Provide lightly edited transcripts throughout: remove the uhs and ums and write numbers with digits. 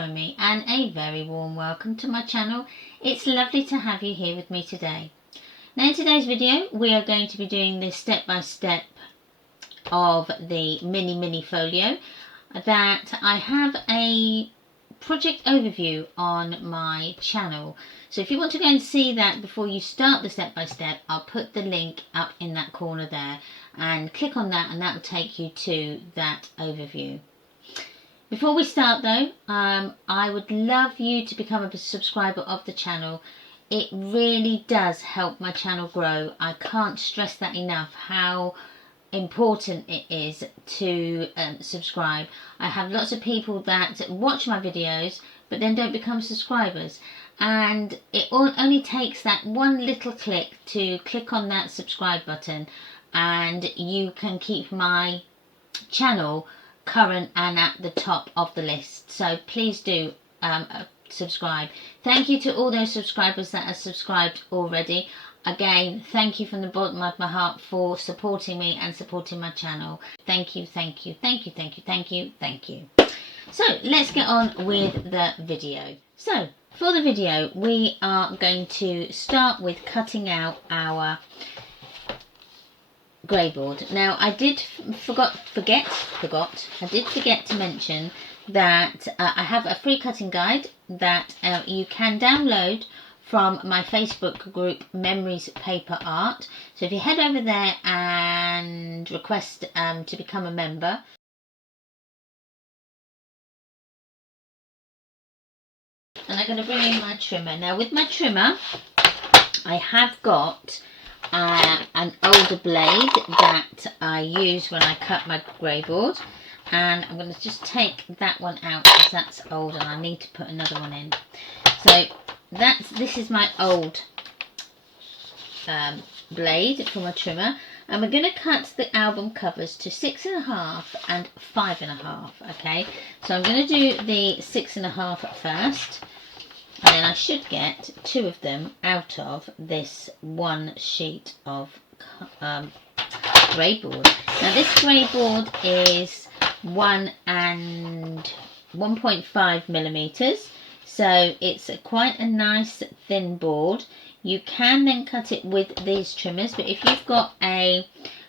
join me, and a very warm welcome to my channel. It's lovely to have you here with me today. Now in today's video we are going to be doing this step by step of the mini folio that I have a project overview on my channel. So if you want to go and see that before you start the step by step, I'll put the link up in that corner there and click on that, and that will take you to that overview. Before we start though, I would love you to become a subscriber of the channel. It really does help my channel grow. I can't stress that enough, how important it is to subscribe. I have lots of people that watch my videos but then don't become subscribers, and it only takes that one little click to click on that subscribe button, and you can keep my channel current and at the top of the list. So please do subscribe. Thank you to all those subscribers that are subscribed already. Again, thank you from the bottom of my heart for supporting me and supporting my channel. Thank you, thank you, thank you, thank you, thank you, thank you. So let's get on with the video. So for the video we are going to start with cutting out our grey board. Now I did forget to mention that I have a free cutting guide that you can download from my Facebook group Memories Paper Art. So if you head over there and request to become a member, and I'm going to bring in my trimmer. Now with my trimmer I have got an older blade that I use when I cut my grey board, and I'm going to just take that one out because that's old and I need to put another one in. So this is my old blade for my trimmer, and we're going to cut the album covers to 6.5 and 5.5. okay, so I'm going to do the 6.5 first, and then I should get 2 of them out of this one sheet of grey board. Now this grey board is 1.5 millimeters, so it's quite a nice thin board. You can then cut it with these trimmers, but if you've got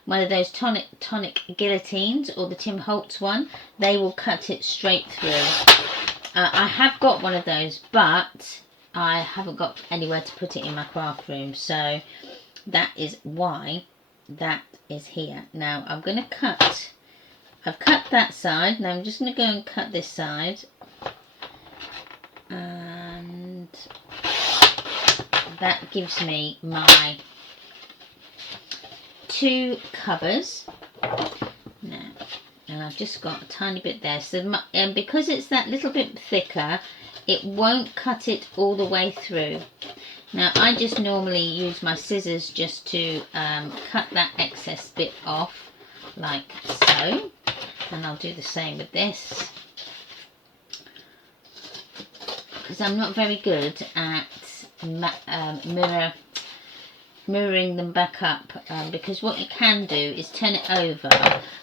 one of those tonic guillotines or the Tim Holtz one, they will cut it straight through. I have got one of those, but I haven't got anywhere to put it in my craft room, so that is why that is here. Now I'm going to cut, I've cut that side, now I'm just going to go and cut this side, and that gives me my 2 covers now. And I've just got a tiny bit there, so because it's that little bit thicker, it won't cut it all the way through. Now I just normally use my scissors just to cut that excess bit off, like so, and I'll do the same with this, because I'm not very good at mirroring them back up, because what you can do is turn it over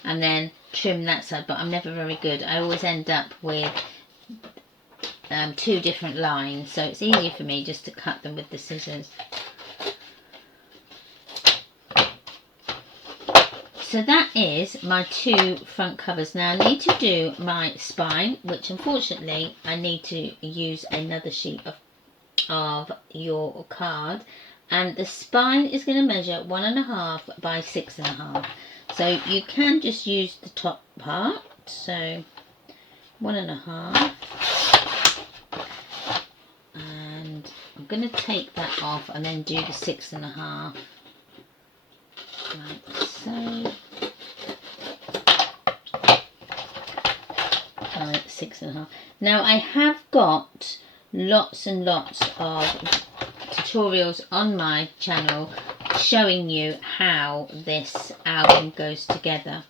and then trim that side, but I'm never very good. I always end up with 2 different lines, so it's easier for me just to cut them with the scissors. So that is my 2 front covers. Now I need to do my spine, which unfortunately I need to use another sheet of your card, and the spine is going to measure 1.5 by 6.5. So you can just use the top part, so 1.5, and I'm going to take that off and then do the 6.5, like so, like 6.5. Now I have got lots and lots of tutorials on my channel showing you how this album goes together,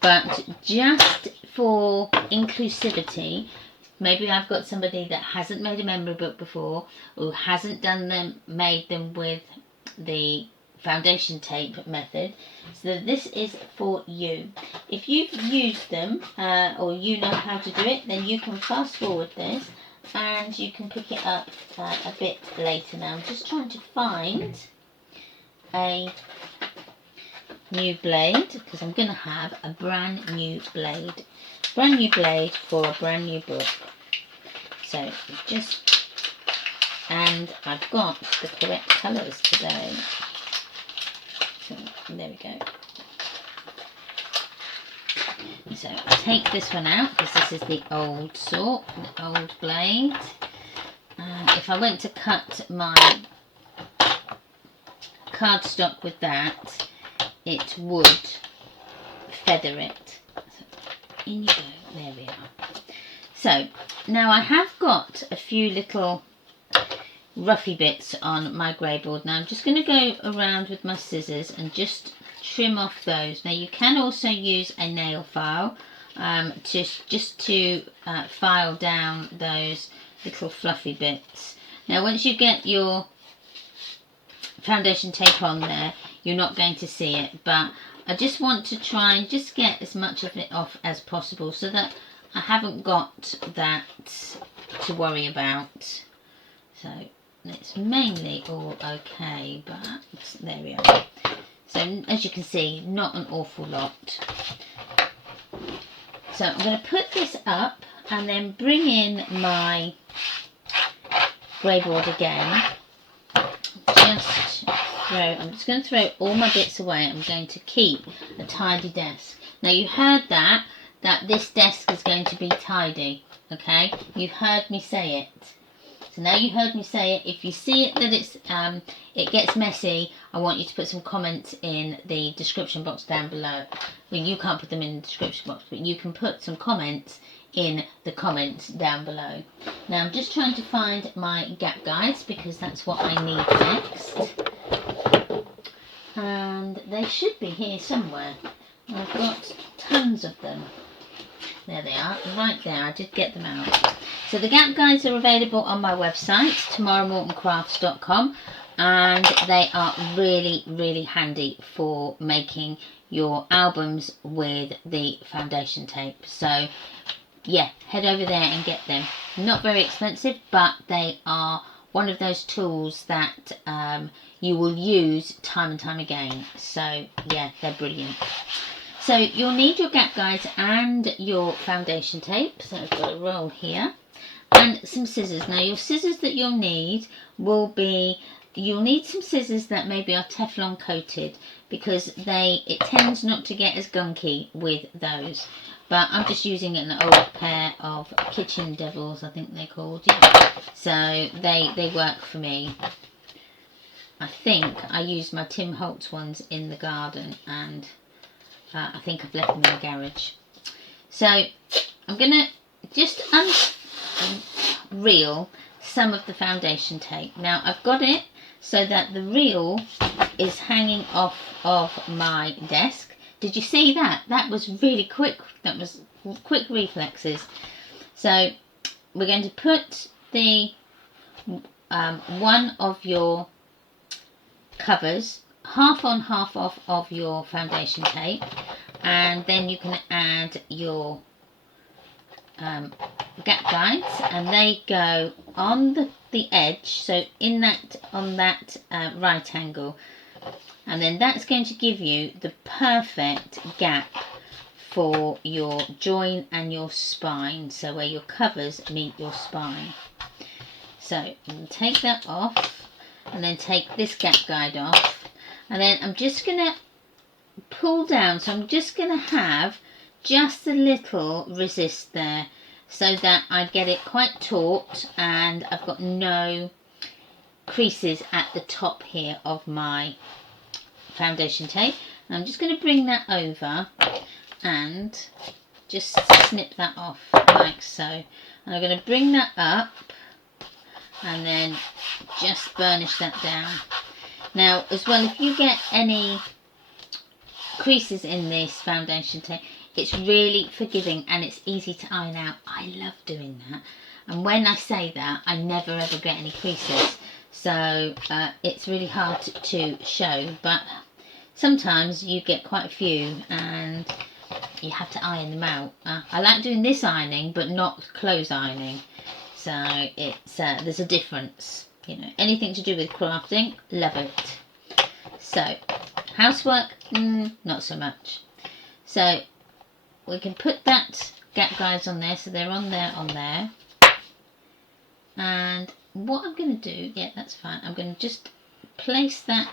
but just for inclusivity, maybe I've got somebody that hasn't made a memory book before, or hasn't made them with the foundation tape method. So this is for you. If you've used them or you know how to do it, then you can fast forward this and you can pick it up a bit later. Now I'm just trying to find a new blade because I'm going to have a brand new blade for a brand new book. So just, and I've got the correct colours today. So there we go. So I take this one out because this is the old sort, the old blade. If I went to cut my cardstock with that, it would feather it. So in you go, there we are. So now I have got a few little roughy bits on my grey board. Now I'm just going to go around with my scissors and just trim off those. Now you can also use a nail file to file down those little fluffy bits. Now once you get your foundation tape on there, you're not going to see it, but I just want to try and just get as much of it off as possible so that I haven't got that to worry about. So it's mainly all okay, but there we are. So as you can see, not an awful lot. So I'm going to put this up and then bring in my grey board again. I'm just going to throw all my bits away. I'm going to keep a tidy desk. Now you heard that this desk is going to be tidy, okay? You've heard me say it. So now you heard me say it. If you see it that it gets messy, I want you to put some comments in the description box down below. Well, you can't put them in the description box, but you can put some comments in the comments down below. Now I'm just trying to find my gap guides because that's what I need next. And they should be here somewhere. I've got tons of them. There they are, right there. I did get them out. So the gap guides are available on my website, tamaramortoncrafts.com, and they are really, really handy for making your albums with the foundation tape. So yeah, head over there and get them. Not very expensive, but they are one of those tools that you will use time and time again. So yeah, they're brilliant. So you'll need your gap guides and your foundation tape. So I've got a roll here and some scissors. Now your scissors that you'll need will be, you'll need some scissors that maybe are Teflon coated because it tends not to get as gunky with those. But I'm just using an old pair of Kitchen Devils, I think they're called. Yeah. So they work for me. I think I used my Tim Holtz ones in the garden and I think I've left them in the garage. So I'm going to just unreel some of the foundation tape. Now I've got it so that the reel is hanging off of my desk. Did you see that? That was really quick. That was quick reflexes. So we're going to put the one of your covers half on, half off of your foundation tape, and then you can add your gap guides, and they go on the edge, so in that, on that right angle, and then that's going to give you the perfect gap for your join and your spine, so where your covers meet your spine. So I'm take that off and then take this gap guide off, and then I'm just going to pull down, so I'm just going to have just a little resist there so that I get it quite taut and I've got no creases at the top here of my foundation tape. And I'm just going to bring that over and just snip that off like so. And I'm going to bring that up and then just burnish that down. Now as well, if you get any creases in this foundation tape, it's really forgiving and it's easy to iron out. I love doing that, and when I say that, I never ever get any creases. so it's really hard to show, but sometimes you get quite a few and you have to iron them out. I like doing this ironing, but not clothes ironing, so it's there's a difference. You know, anything to do with crafting, love it. So housework, not so much. So we can put that gap guides on there, so they're on there. And what I'm going to do, yeah, that's fine, I'm going to just place that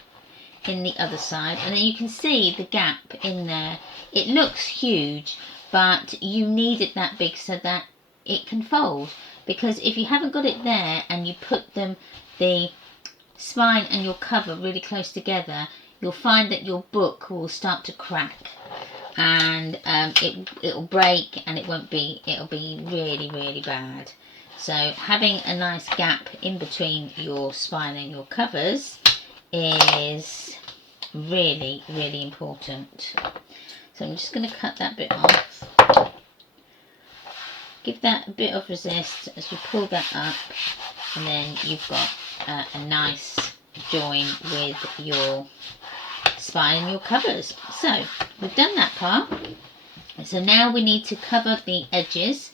in the other side, and then you can see the gap in there. It looks huge, but you need it that big so that it can fold, because if you haven't got it there and you put them, the spine and your cover really close together, you'll find that your book will start to crack, and it'll break, and it'll be really bad. So having a nice gap in between your spine and your covers is really important. So I'm just going to cut that bit off. Give that a bit of resist as you pull that up, and then you've got a nice join with your spine and your covers. So we've done that part. So now we need to cover the edges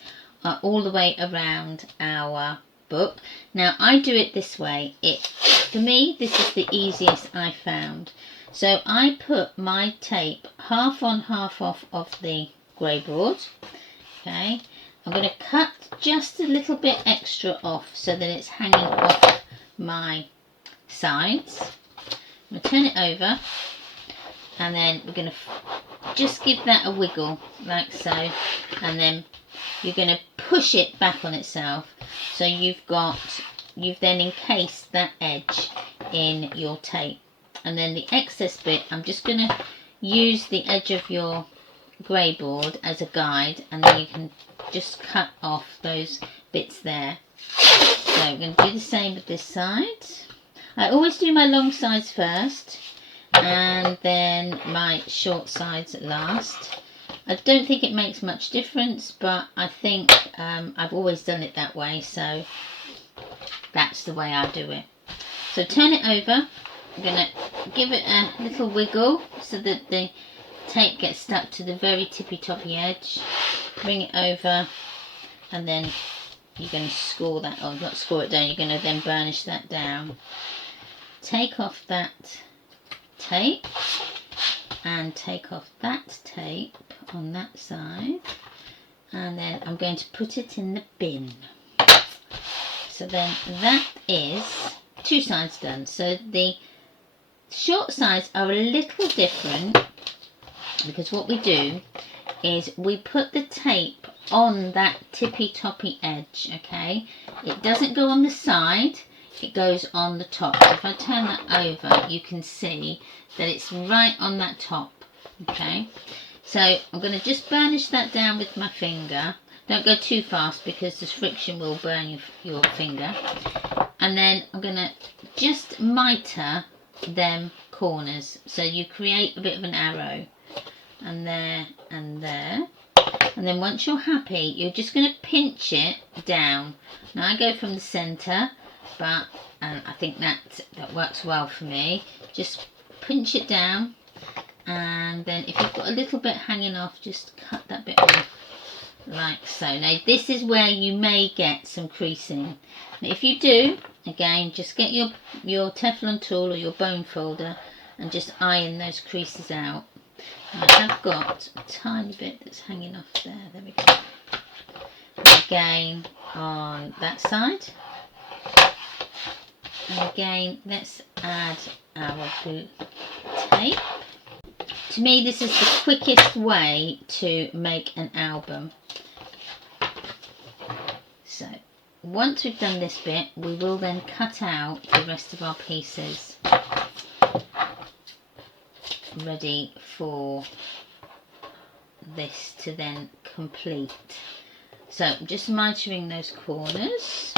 all the way around our book. Now I do it this way. For me, this is the easiest I found. So I put my tape half on, half off of the grey board. Okay, I'm going to cut just a little bit extra off so that it's hanging off my sides. I'm going to turn it over, and then we're going to just give that a wiggle like so, and then you're going to push it back on itself, so you've then encased that edge in your tape. And then the excess bit, I'm just going to use the edge of your grey board as a guide, and then you can just cut off those bits there. So I'm going to do the same with this side. I always do my long sides first and then my short sides last. I don't think it makes much difference, but I think I've always done it that way, so that's the way I do it. So turn it over. I'm going to give it a little wiggle so that the tape gets stuck to the very tippy toppy edge. Bring it over, and then you're going to score that, or not score it down, you're going to then burnish that down. Take off that tape and take off that tape on that side, and then I'm going to put it in the bin. So then that is two sides done. So the short sides are a little different, because what we do is we put the tape on that tippy toppy edge. Okay, it doesn't go on the side, it goes on the top. So if I turn that over, you can see that it's right on that top. Okay, so I'm going to just burnish that down with my finger. Don't go too fast because the friction will burn your finger. And then I'm going to just mitre them corners, so you create a bit of an arrow, and there and there. And then once you're happy, you're just going to pinch it down. Now I go from the centre, but I think that works well for me. Just pinch it down, and then if you've got a little bit hanging off, just cut that bit off like so. Now this is where you may get some creasing. Now, if you do, again, just get your Teflon tool or your bone folder and just iron those creases out. I have got a tiny bit that's hanging off there. There we go. Again on that side. And again, let's add our glue tape. To me, this is the quickest way to make an album. So once we've done this bit, we will then cut out the rest of our pieces, ready for this to then complete. So I'm just mitering those corners,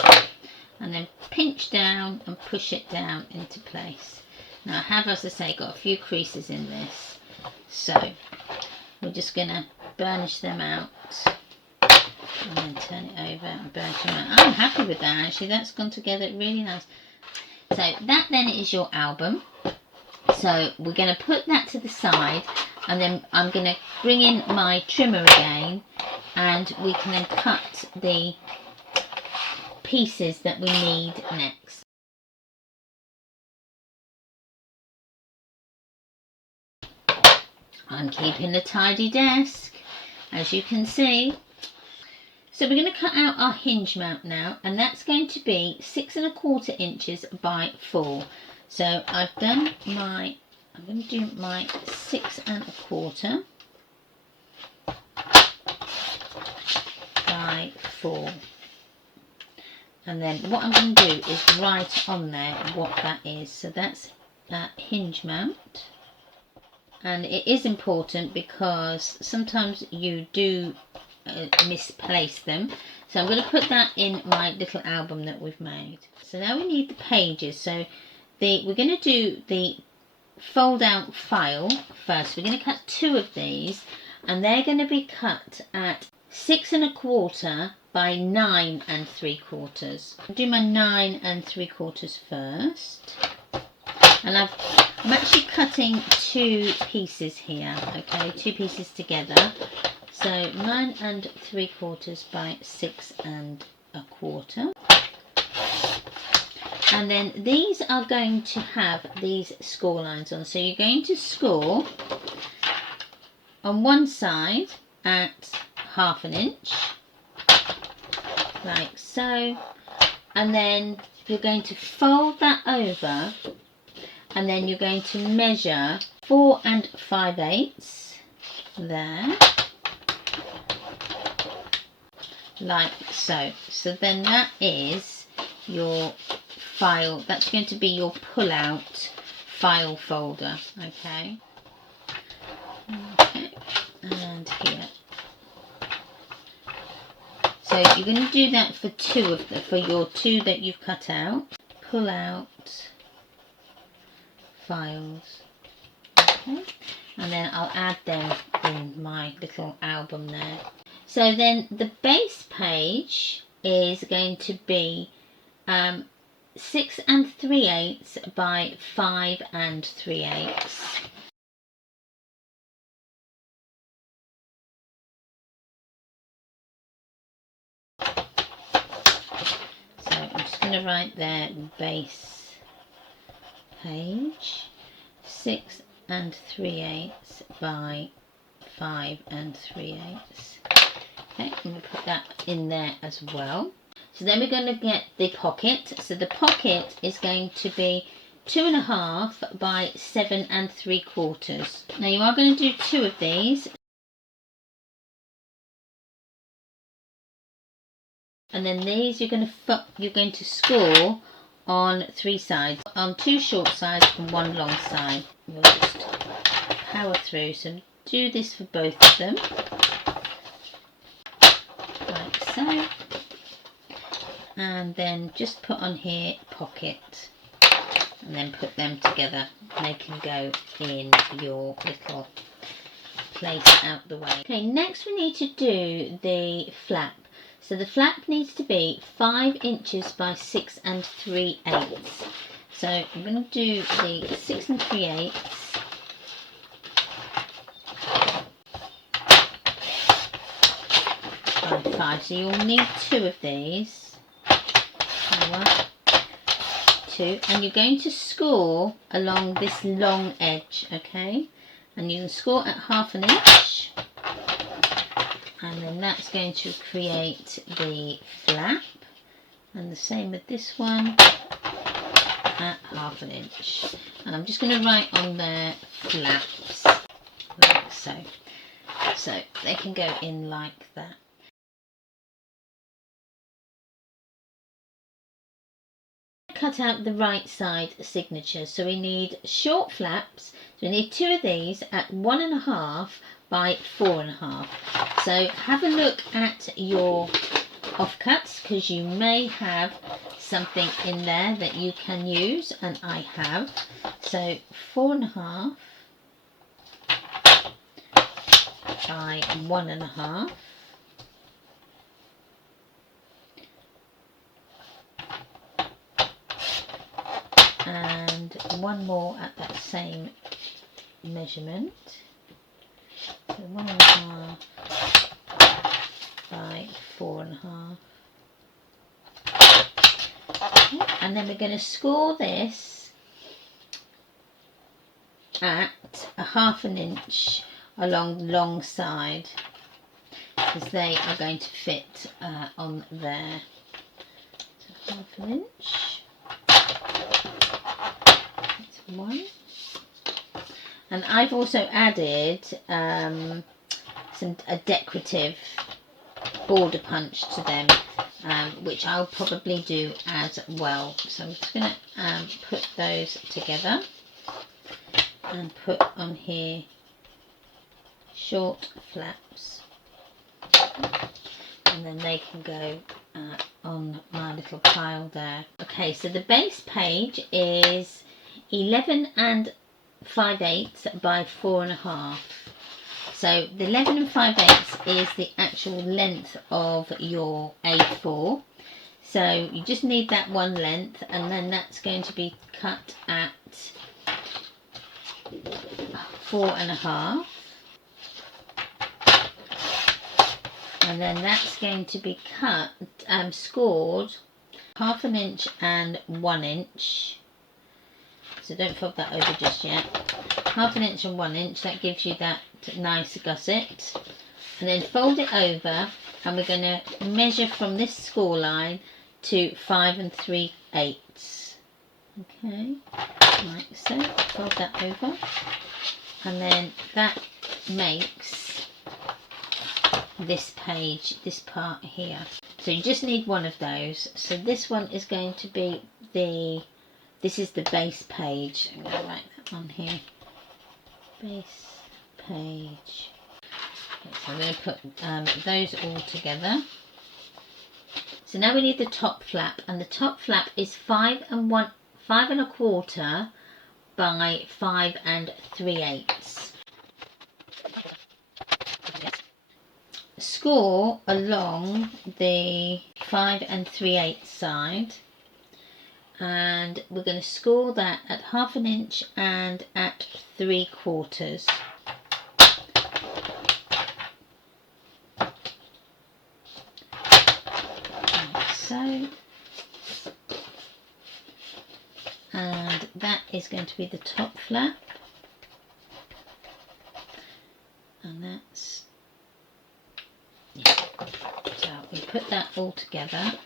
and then pinch down and push it down into place. Now I have, as I say, got a few creases in this, so we're just going to burnish them out. And then turn it over and burnish them out. I'm happy with that, actually. That's gone together really nice. So that then is your album. So we're going to put that to the side, and then I'm going to bring in my trimmer again, and we can then cut the pieces that we need next. I'm keeping a tidy desk, as you can see. So we're going to cut out our hinge mount now, and that's going to be 6¼ inches by 4. So I'm going to do my 6¼ by 4. And then what I'm going to do is write on there what that is. So that's a hinge mount. And it is important because sometimes you do misplace them. So I'm going to put that in my little album that we've made. So now we need the pages. So we're going to do the fold out file first. We're going to cut 2 of these, and they're going to be cut at 6¼ by 9¾ I'll do my 9¾ first. And I'm actually cutting 2 pieces here, okay, 2 pieces together. So 9¾ by 6¼ and then these are going to have these score lines on. So you're going to score on one side at 1/2 inch, like so, and then you're going to fold that over, and then you're going to measure 4 5/8 there, like so. So then that is your file, that's going to be your pull out file folder, okay, and here. So you're going to do that for for your 2 that you've cut out. Pull out files, okay, and then I'll add them in my little album there. So then the base page is going to be 6 3/8 by 5 3/8. So I'm just going to write there base page 6 3/8 by 5 3/8. Okay, I'm going to put that in there as well. So then we're going to get the pocket. So the pocket is going to be 2½ by 7 3/4. Now you are going to do 2 of these. And then these you're going to score on 3 sides, on 2 short sides and 1 long side. We'll just power through. So do this for both of them, like so. And then just put on here pocket, and then put them together, and they can go in your little place out the way. Okay, next we need to do the flap. So the flap needs to be 5 inches by 6 3/8. So I'm going to do the 6 3/8 by 5. So you'll need 2 of these. 1, 2, and you're going to score along this long edge, okay, and you can score at 1/2 inch, and then that's going to create the flap, and the same with this one at 1/2 inch. And I'm just going to write on there flaps, like so, so they can go in like that. Cut out the right side signature, so we need short flaps. So we need 2 of these at 1½ by 4½. So have a look at your offcuts, because you may have something in there that you can use, and I have. So 4½ by 1½. and one more at that same measurement. So 1.5 by 4.5. Okay. And then we're going to score this at 1/2 inch along the long side, because they are going to fit on there. So 1/2 inch. That's one. And I've also added a decorative border punch to them, which I'll probably do as well. So I'm just going to put those together and put on here short flaps, and then they can go on my little pile there. Okay, so the base page is 11 5/8 by 4.5. So the 11 5/8 is the actual length of your A4. So you just need that one length, and then that's going to be cut at 4.5. And then that's going to be cut, scored 1/2 inch and 1 inch. So don't fold that over just yet. 1/2 inch and 1 inch, that gives you that nice gusset. And then fold it over, and we're going to measure from this score line to 5 3/8. Okay, like so. Fold that over, and then that makes this page, this part here. So you just need one of those. So this one is going to be this is the base page. I'm going to write that on here. Base page. Okay, so I'm going to put those all together. So now we need the top flap, and the top flap is 5 1/4 by 5 3/8. Score along the 5 3/8 side, and we're going to score that at 1/2 inch and at 3/4. Like so. And that is going to be the top flap, and that's, yeah. So we put that all together,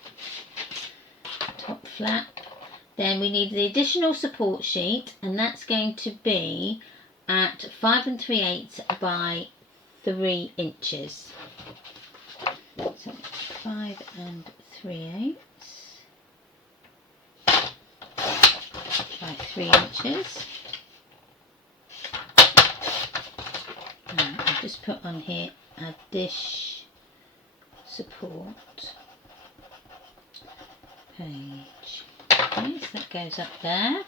top flap. Then we need the additional support sheet, and that's going to be at 5 3/8 by 3 inches. So 5 3/8 by 3 inches. And I'll just put on here a dish support page. Okay, so that goes up there.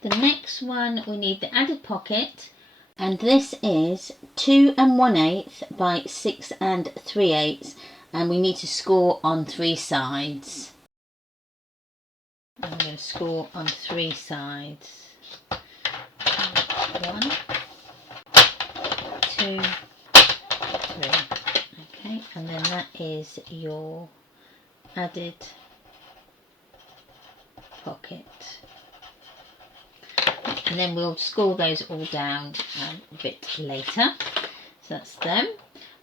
The next one, we need the added pocket, and this is 2 1/8 by 6 3/8, and we need to score on 3 sides. I'm going to score on 3 sides. 1, 2, 3. Okay, and then that is your added pocket. And then we'll score those all down a bit later. So that's them.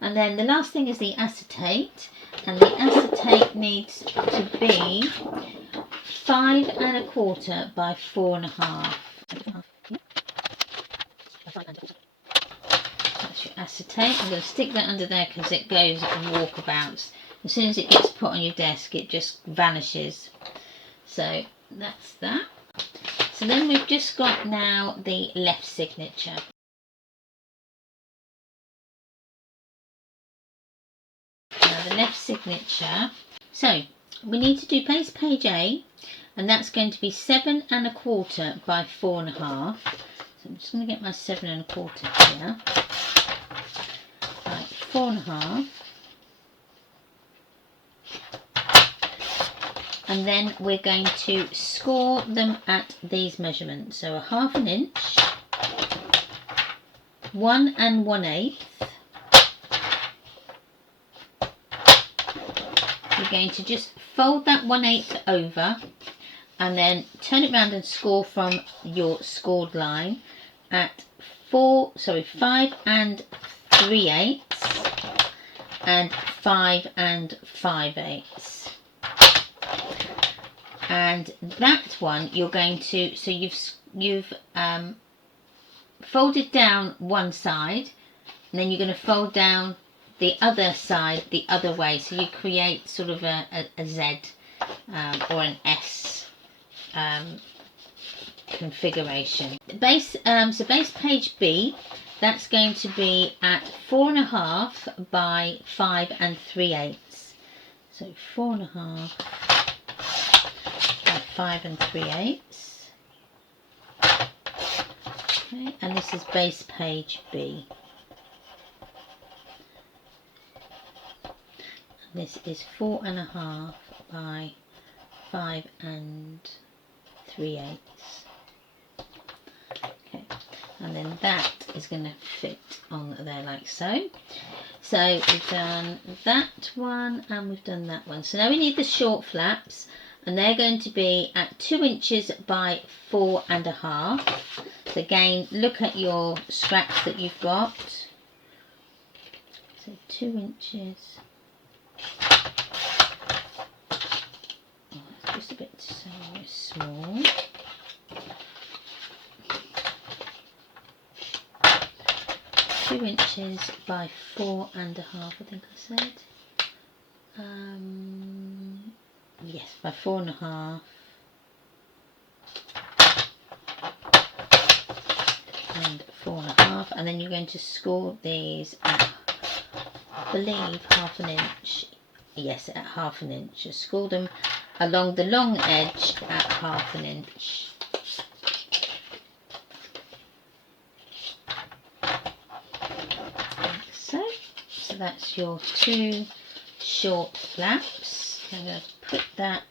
And then the last thing is the acetate, and the acetate needs to be 5 1/4 by 4.5. That's your acetate. I'm going to stick that under there because it goes walkabouts. As soon as it gets put on your desk, it just vanishes. So that's that. So then we've just got now the left signature. Now the left signature. So we need to do base page A, and that's going to be 7 1/4 by 4.5. So I'm just going to get my 7 1/4 here. Right, 4.5. and then we're going to score them at these measurements. So 1/2 inch, 1 1/8. You're going to just fold that 1/8 over and then turn it round and score from your scored line at 5 3/8 and 5 5/8. And that one you're going to, so you've folded down one side, and then you're going to fold down the other side the other way, so you create sort of a Z or an S configuration. So base page B, that's going to be at 4.5 by 5 3/8. So 4.5 by 5 3/8. Okay, and this is base page B. This is 4.5 by 5 3/8. Okay, and then that is going to fit on there like so. So we've done that one and we've done that one. So now we need the short flaps, and they're going to be at 2 inches by 4.5. So again, look at your scraps that you've got. So 2 inches. Oh, it's just a bit so small. 2 inches by 4.5, I think I said. Yes, by 4.5. And 4.5, and then you're going to score these at, I believe, 1/2 inch. Yes, at 1/2 inch. Just score them along the long edge at 1/2 inch. Like so. So that's your 2 short flaps. I'm going to put that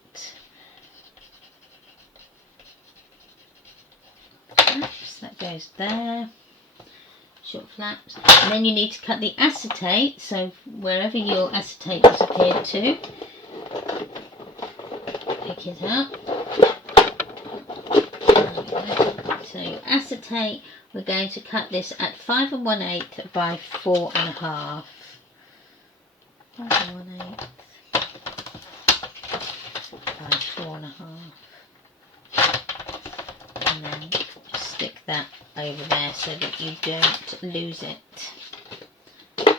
that goes there, short flaps, and then you need to cut the acetate, so wherever your acetate disappeared to, pick it up. So your acetate, we're going to cut this at 5 1/8 by 4.5. 5 1/8 by 4.5, and then just stick that over there so that you don't lose it. So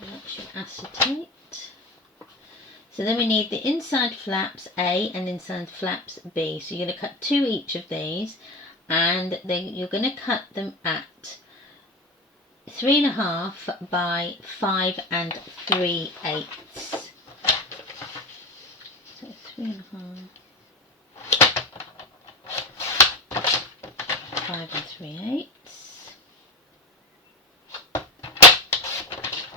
that's your acetate. So then we need the inside flaps A and inside flaps B. So you're going to cut 2 each of these, and then you're going to cut them at 3.5 by 5 3/8. So 3.5, 5 3/8,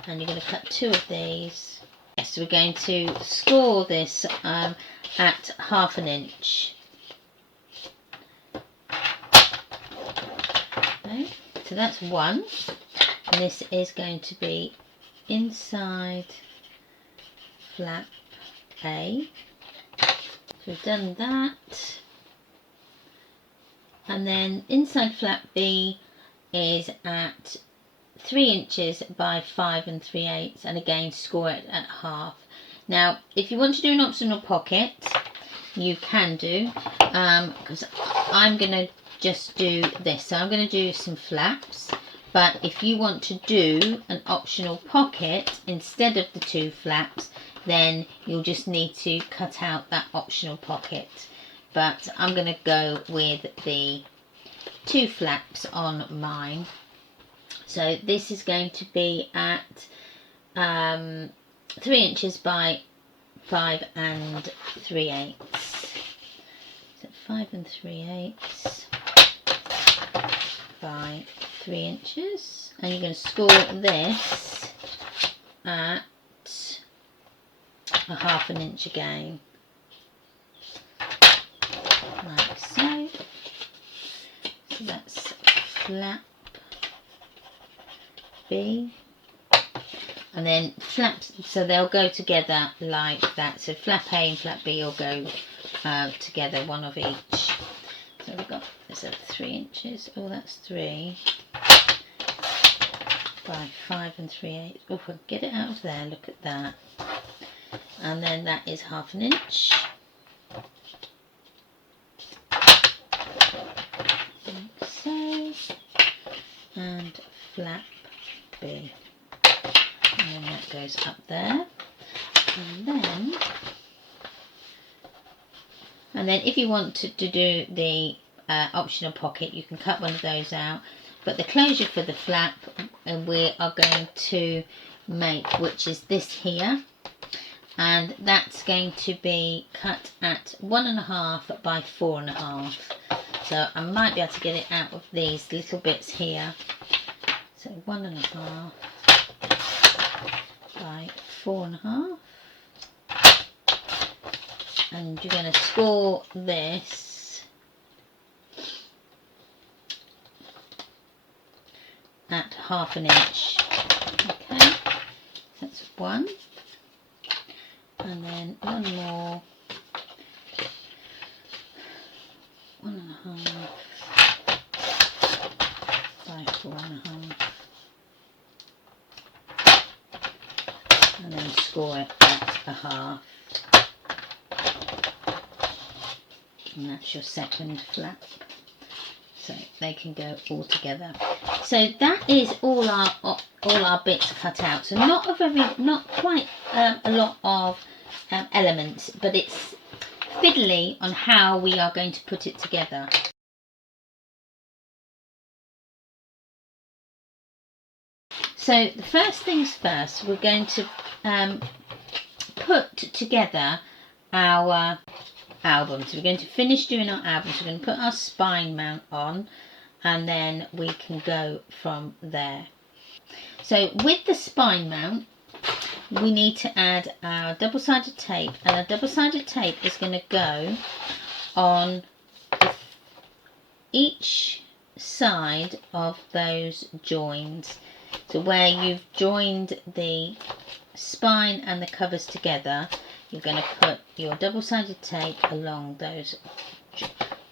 and you're going to cut 2 of these. Yes, we're going to score this at 1/2 inch. Okay, so that's one, and this is going to be inside flap A. So we've done that, and then inside flap B is at 3 inches by 5 3/8, and again score it at 1/2. Now if you want to do an optional pocket, you can do, because I'm going to just do this. So I'm going to do some flaps, but if you want to do an optional pocket instead of the 2 flaps, then you'll just need to cut out that optional pocket. But I'm going to go with the 2 flaps on mine. So this is going to be at 3 inches by 5 3/8. So 5 3/8 by 3 inches, and you're going to score this at 1/2 inch again. So that's flap B, and then flaps, so they'll go together like that. So flap A and flap B will go together, one of each. So we've got, is that 3 inches? Oh, that's 3 by 5 3/8. Oh, if I can get it out of there, look at that. And then that is 1/2 inch. Like so. And flap B. And then that goes up there. And then if you want to do the optional pocket, you can cut one of those out. But the closure for the flap we are going to make, which is this here, and that's going to be cut at 1.5 by 4.5. So I might be able to get it out of these little bits here. So 1.5 by 4.5, and you're going to score this at 1/2 inch. Okay, that's 1, and then 1 more, 1.5 by 4.5, and then score it at 1/2, and that's your second flap. So they can go all together. So that is all our bits cut out. So not quite a lot of elements, but it's fiddly on how we are going to put it together. So the first things first, we're going to put together our album. So we're going to finish doing our album. So we're going to put our spine mount on, and then we can go from there. So with the spine mount, we need to add our double-sided tape, and our double-sided tape is going to go on each side of those joins. So where you've joined the spine and the covers together, you're going to put your double-sided tape along those,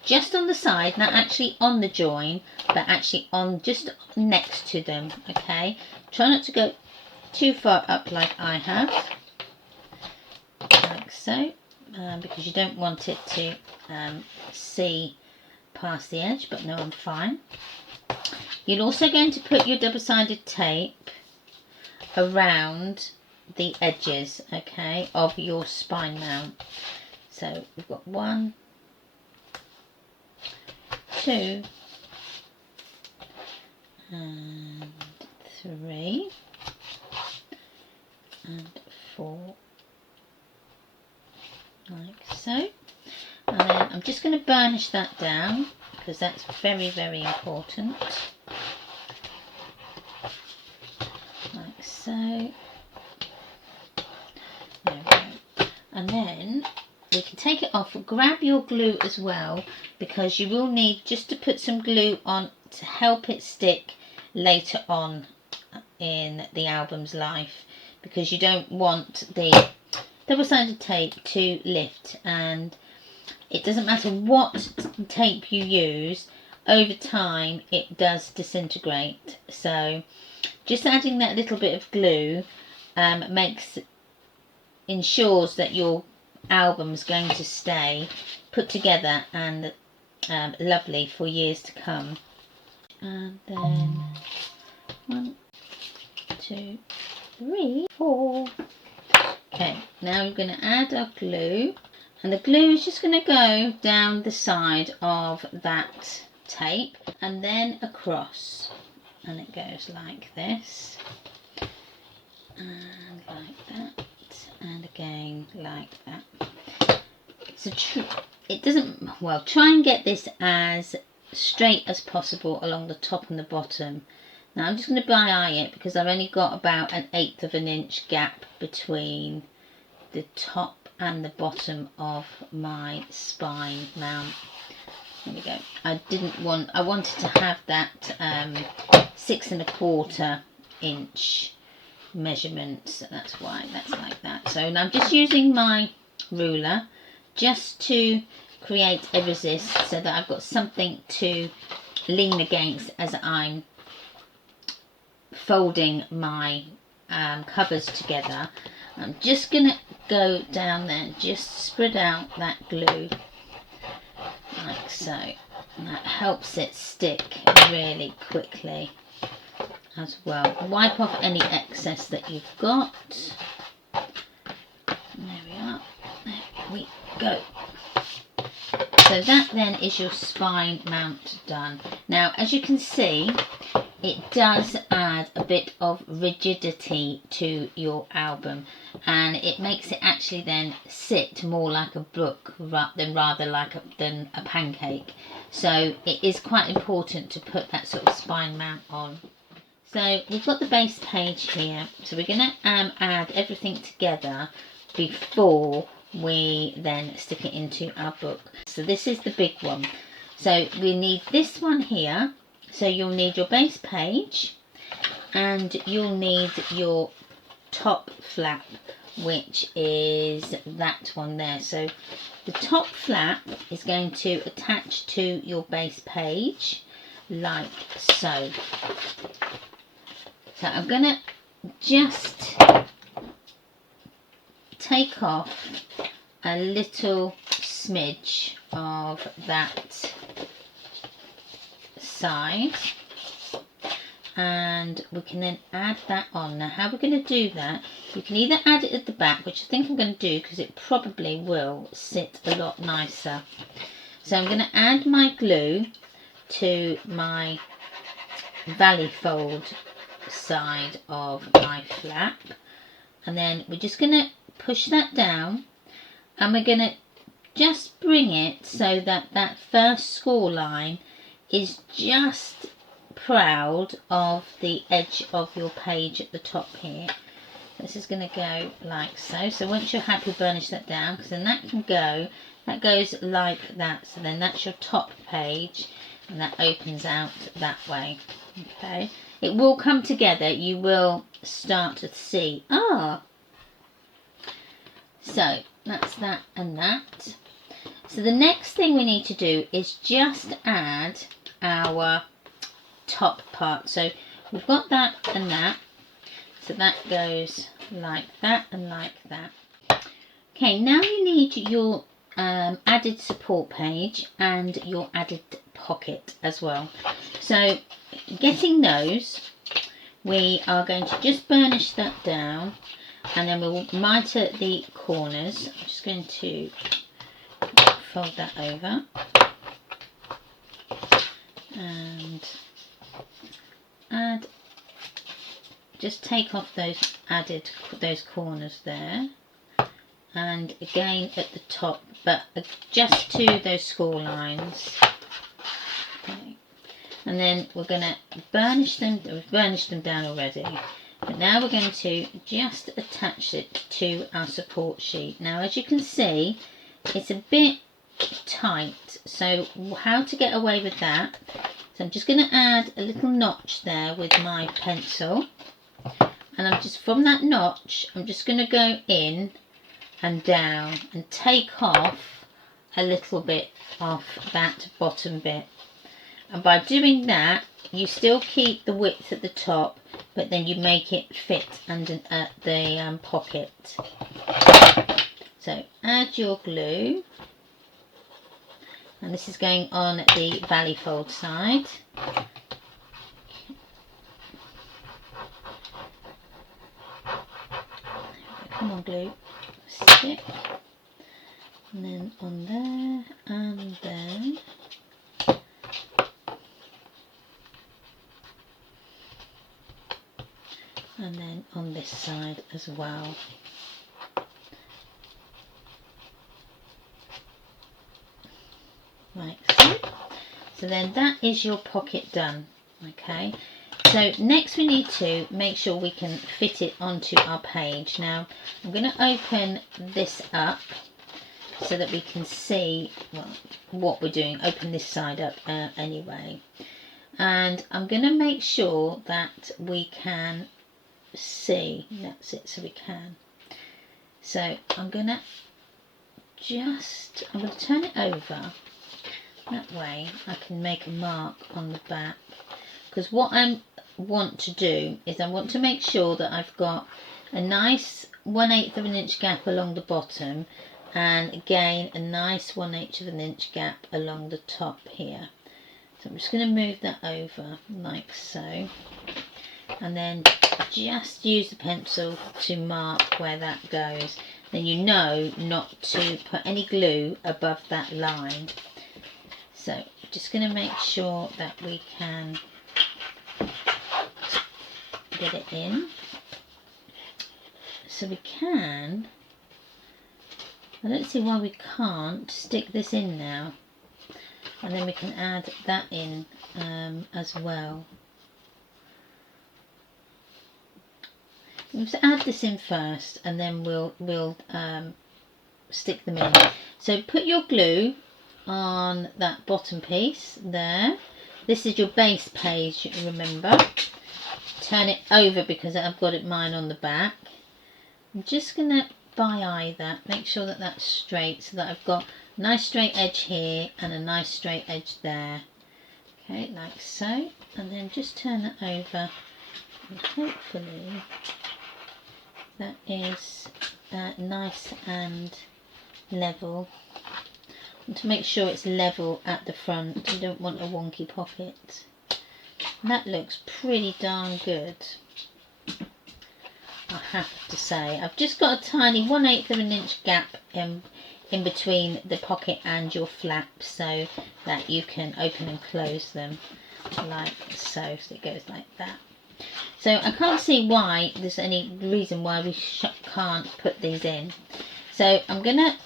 just on the side, not actually on the join, but actually on just next to them. Okay, try not to go too far up like I have, like so, because you don't want it to see past the edge, but no, I'm fine. You're also going to put your double-sided tape around the edges, okay, of your spine mount. So we've got 1, 2 and 3 and 4, like so. And then I'm just going to burnish that down because that's very, very important, like so. There we go. And then we can take it off. Grab your glue as well, because you will need just to put some glue on to help it stick later on in the album's life, because you don't want the double-sided tape to lift, and it doesn't matter what tape you use, over time it does disintegrate. So just adding that little bit of glue ensures that your album's going to stay put together and lovely for years to come. And then 1, 2, 3, 4. Okay, now we're going to add our glue, and the glue is just going to go down the side of that tape and then across, and it goes like this and like that, and again like that. So it doesn't, well, try and get this as straight as possible along the top and the bottom. Now I'm just going to eye it because I've only got about 1/8 of an inch gap between the top and the bottom of my spine mount. There we go. I wanted to have that 6 1/4 inch measurement, so that's why that's like that. So now I'm just using my ruler just to create a resist so that I've got something to lean against as I'm folding my covers together. I'm just gonna go down there, just spread out that glue like so, and that helps it stick really quickly as well. Wipe off any excess that you've got. There we are, there we go. So that then is your spine mount done. Now, as you can see, it does add a bit of rigidity to your album, and it makes it actually then sit more like a book rather like than a pancake. So it is quite important to put that sort of spine mount on. So we've got the base page here, so we're going to add everything together before we then stick it into our book. So this is the big one. So we need this one here. So you'll need your base page, and you'll need your top flap, which is that one there. So the top flap is going to attach to your base page like so. So I'm going to just take off a little smidge of that side, and we can then add that on. Now how we're going to do that, you can either add it at the back, which I think I'm going to do because it probably will sit a lot nicer. So I'm going to add my glue to my valley fold side of my flap, and then we're just going to push that down, and we're going to just bring it so that that first score line is just proud of the edge of your page at the top here. This is going to go like so. So once you're happy, burnish that down, because then that can go, that goes like that. So then that's your top page, and that opens out that way. Okay, it will come together. You will start to see. So that's that and that. So the next thing we need to do is just add our top part. So we've got that and that. So that goes like that and like that. Okay, now you need your added support page and your added pocket as well. So getting those, we are going to just burnish that down, and then we'll mitre the corners. I'm just going to fold that over and just take off those corners there, and again at the top, but just to those score lines. Okay. And then we're going to burnish them. We've burnished them down already, but now we're going to just attach it to our support sheet. Now as you can see, it's a bit tight, so how to get away with that? So I'm just going to add a little notch there with my pencil, and I'm just, from that notch, I'm just going to go in and down and take off a little bit off that bottom bit. And by doing that, you still keep the width at the top, but then you make it fit under the pocket. So add your glue, and this is going on the valley fold side. Come on, glue, stick, and then on there and there. And then on this side as well. Like so. So then that is your pocket done. Okay, so next we need to make sure we can fit it onto our page. Now I'm going to open this up so that we can see what we're doing. Open this side up anyway. And I'm going to make sure that we can see. That's it, so we can. So I'm going to turn it over. That way I can make a mark on the back. Because what I want to do is I want to make sure that I've got a nice 1/8 of an inch gap along the bottom, and again a nice 1/8 of an inch gap along the top here. So I'm just going to move that over like so, and then just use the pencil to mark where that goes. Then you know not to put any glue above that line. So just going to make sure that we can get it in. So we can, I don't see why we can't stick this in now, and then we can add that in as well. We'll add this in first, and then we'll stick them in. So put your glue on that bottom piece there. This is your base page, remember. Turn it over because I've got mine on the back. I'm just going to eye that, make sure that that's straight, so that I've got a nice straight edge here and a nice straight edge there. Okay, like so. And then just turn that over, and hopefully that is nice and level. And to make sure it's level at the front, you don't want a wonky pocket. And that looks pretty darn good, I have to say. I've just got a tiny 1/8 of an inch gap in between the pocket and your flap, so that you can open and close them like so. So it goes like that. So I can't see why there's any reason why we can't put these in. So I'm going to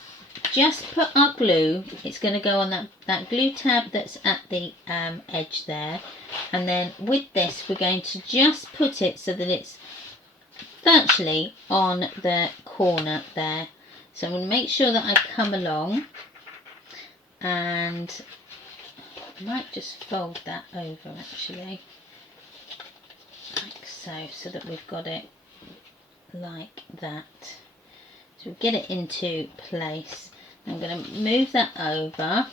just put our glue. It's going to go on that glue tab that's at the edge there. And then with this, we're going to just put it so that it's virtually on the corner there. So I'm going to make sure that I come along, and I might just fold that over actually, like so that we've got it like that. So we'll get it into place. I'm going to move that over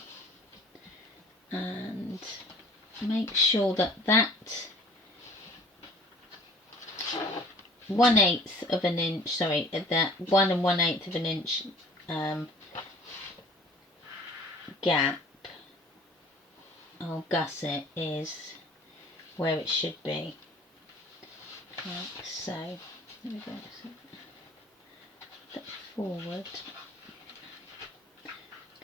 and make sure that that 1/8 of an inch, sorry, that 1 1/8 of an inch gap, I'll gusset, is where it should be. Like so. There we go. So that forward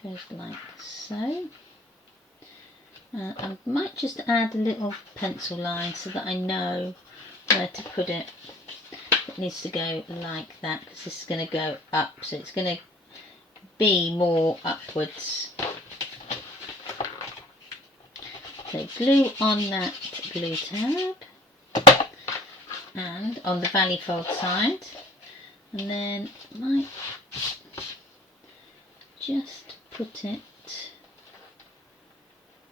goes like so. I might just add a little pencil line so that I know where to put it. It needs to go like that because this is going to go up, so it's going to be more upwards. So glue on that glue tab and on the valley fold side, and then I might just put it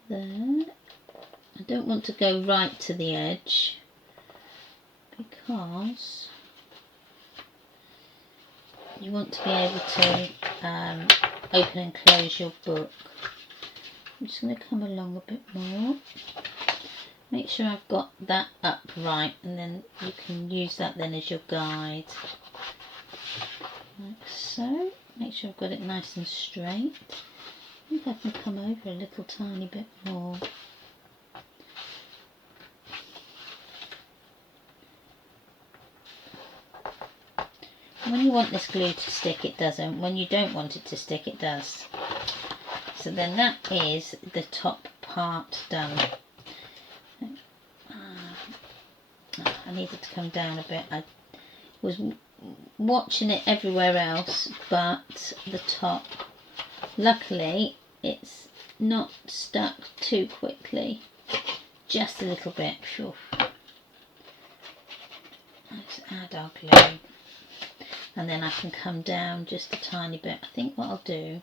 there. I don't want to go right to the edge because you want to be able to open and close your book. I'm just going to come along a bit more. Make sure I've got that up right, and then you can use that then as your guide. Like so. Make sure I've got it nice and straight. I think I can come over a little tiny bit more. When you want this glue to stick, it doesn't. When you don't want it to stick, it does. So then that is the top part done. I needed to come down a bit. I was watching it everywhere else, but the top, luckily it's not stuck too quickly, just a little bit. Phew. Let's add our glue, and then I can come down just a tiny bit. I think what I'll do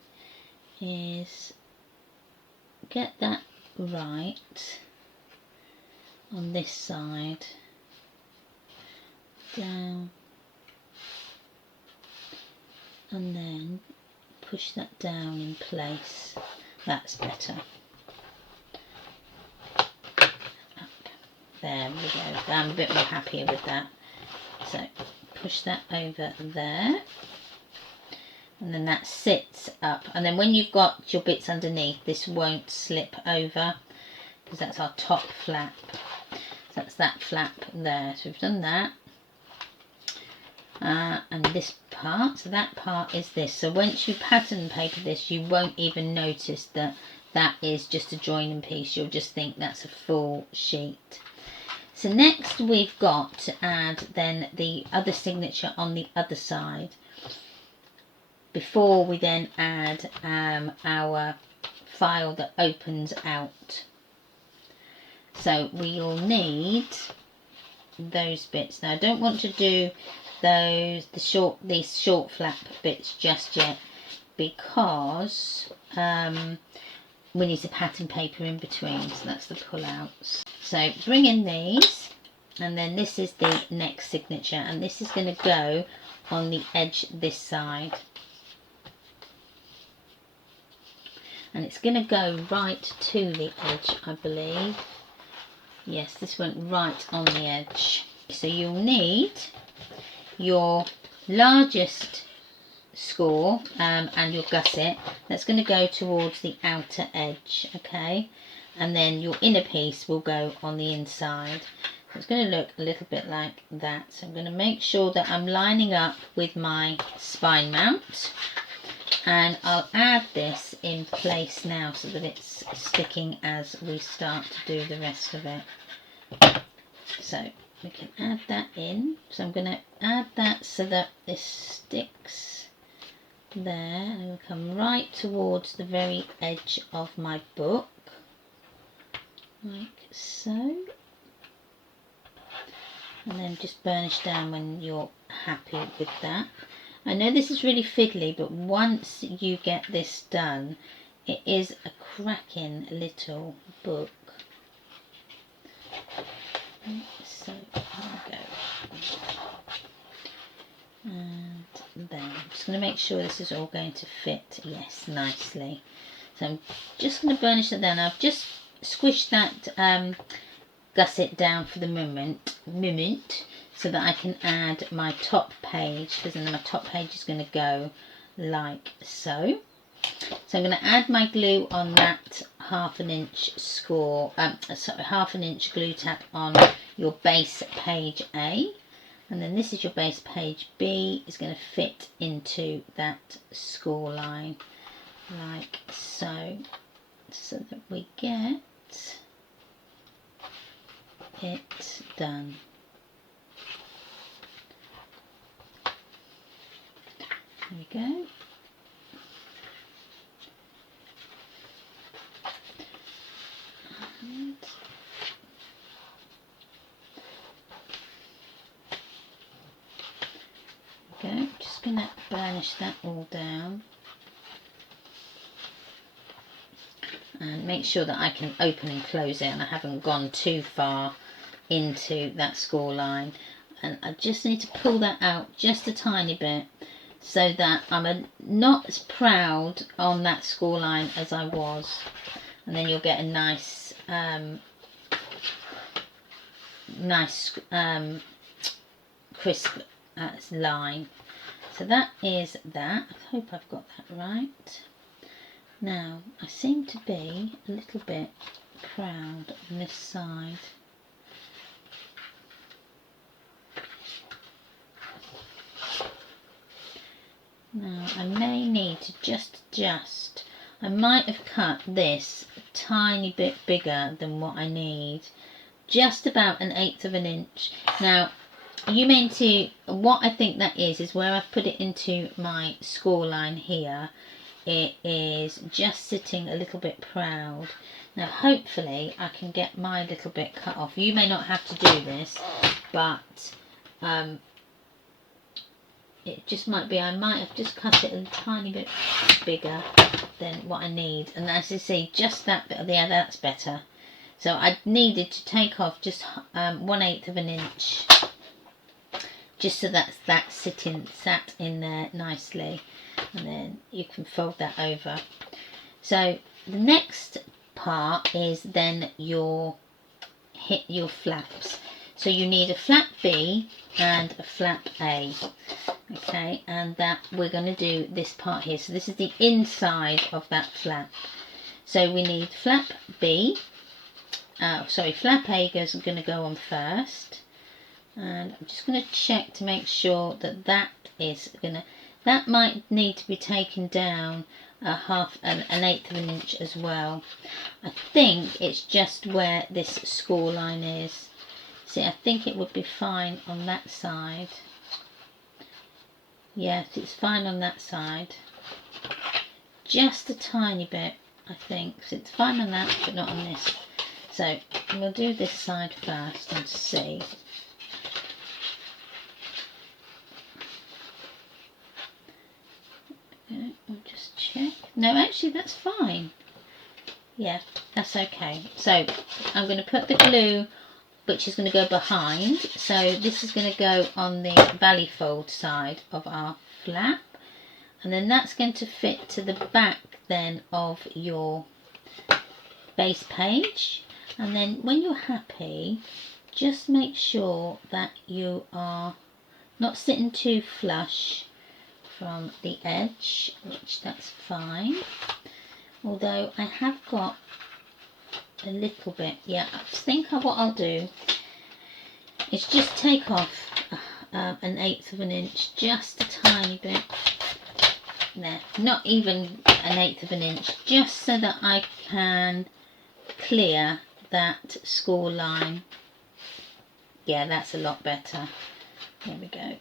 is get that right on this side, down, and then push that down in place. That's better. Up. There we go. I'm a bit more happier with that. So push that over there, and then that sits up, and then when you've got your bits underneath, this won't slip over because that's our top flap. So that's that flap there. So we've done that. And this part, so that part is this. So once you pattern paper this, you won't even notice that that is just a joining piece. You'll just think that's a full sheet. So next we've got to add then the other signature on the other side before we then add our file that opens out. So we'll need those bits. Now I don't want to do these short flap bits just yet, because we need the pattern paper in between, so that's the pull outs. So bring in these, and then this is the next signature, and this is going to go on the edge this side, and it's going to go right to the edge, I believe. Yes, this went right on the edge. So you'll need your largest score and your gusset. That's going to go towards the outer edge, okay, and then your inner piece will go on the inside. So it's going to look a little bit like that. So I'm going to make sure that I'm lining up with my spine mount, and I'll add this in place now so that it's sticking as we start to do the rest of it. So we can add that in. So I'm going to add that so that this sticks there, and it will come right towards the very edge of my book, like so. And then just burnish down when you're happy with that. I know this is really fiddly, but once you get this done, it is a cracking little book. So there we go. And then I'm just going to make sure this is all going to fit, yes, nicely. So I'm just going to burnish that down. I've just squished that gusset down for the moment, so that I can add my top page, because then my top page is going to go like so. So I'm going to add my glue on that 1/2 inch score, sorry, 1/2 inch glue tap on your base page A, and then this is your base page B, is going to fit into that score line like so, so that we get it done. There we go. And go. Just going to burnish that all down and make sure that I can open and close it, and I haven't gone too far into that score line, and I just need to pull that out just a tiny bit so that I'm not as proud on that score line as I was, and then you'll get a nice crisp line. So that is that. I hope I've got that right. Now I seem to be a little bit proud on this side. Now I may need to just adjust. I might have cut this a tiny bit bigger than what I need, just about 1/8 of an inch. Now you mean to, what I think that is where I've put it into my score line here. It is just sitting a little bit proud. Now hopefully I can get my little bit cut off. You may not have to do this, but it just might be, I might have just cut it a tiny bit bigger than what I need. And as you see, just that bit, yeah, that's better. So I needed to take off just 1/8 of an inch, just so that's sat in there nicely, and then you can fold that over. So the next part is then your flaps. So you need a flap B and a flap A. Okay, and that we're going to do this part here. So this is the inside of that flap. So we need flap B. Flap A is going to go on first, and I'm just going to check to make sure that that might need to be taken down an 1/8 of an inch as well. I think it's just where this score line is. See, I think it would be fine on that side. Yes, it's fine on that side. Just a tiny bit, I think. So it's fine on that, but not on this. So we'll do this side first and see. Okay, we'll just check. No, actually that's fine. Yeah, that's okay. So I'm going to put the glue, which is going to go behind. So this is going to go on the valley fold side of our flap. And then that's going to fit to the back then of your base page. And then when you're happy, just make sure that you are not sitting too flush from the edge, which that's fine. Although I have got a little bit, yeah, I think what I'll do is just take off 1/8 of an inch, just a tiny bit. There, not even 1/8 of an inch, just so that I can clear that score line. Yeah, that's a lot better. There we go.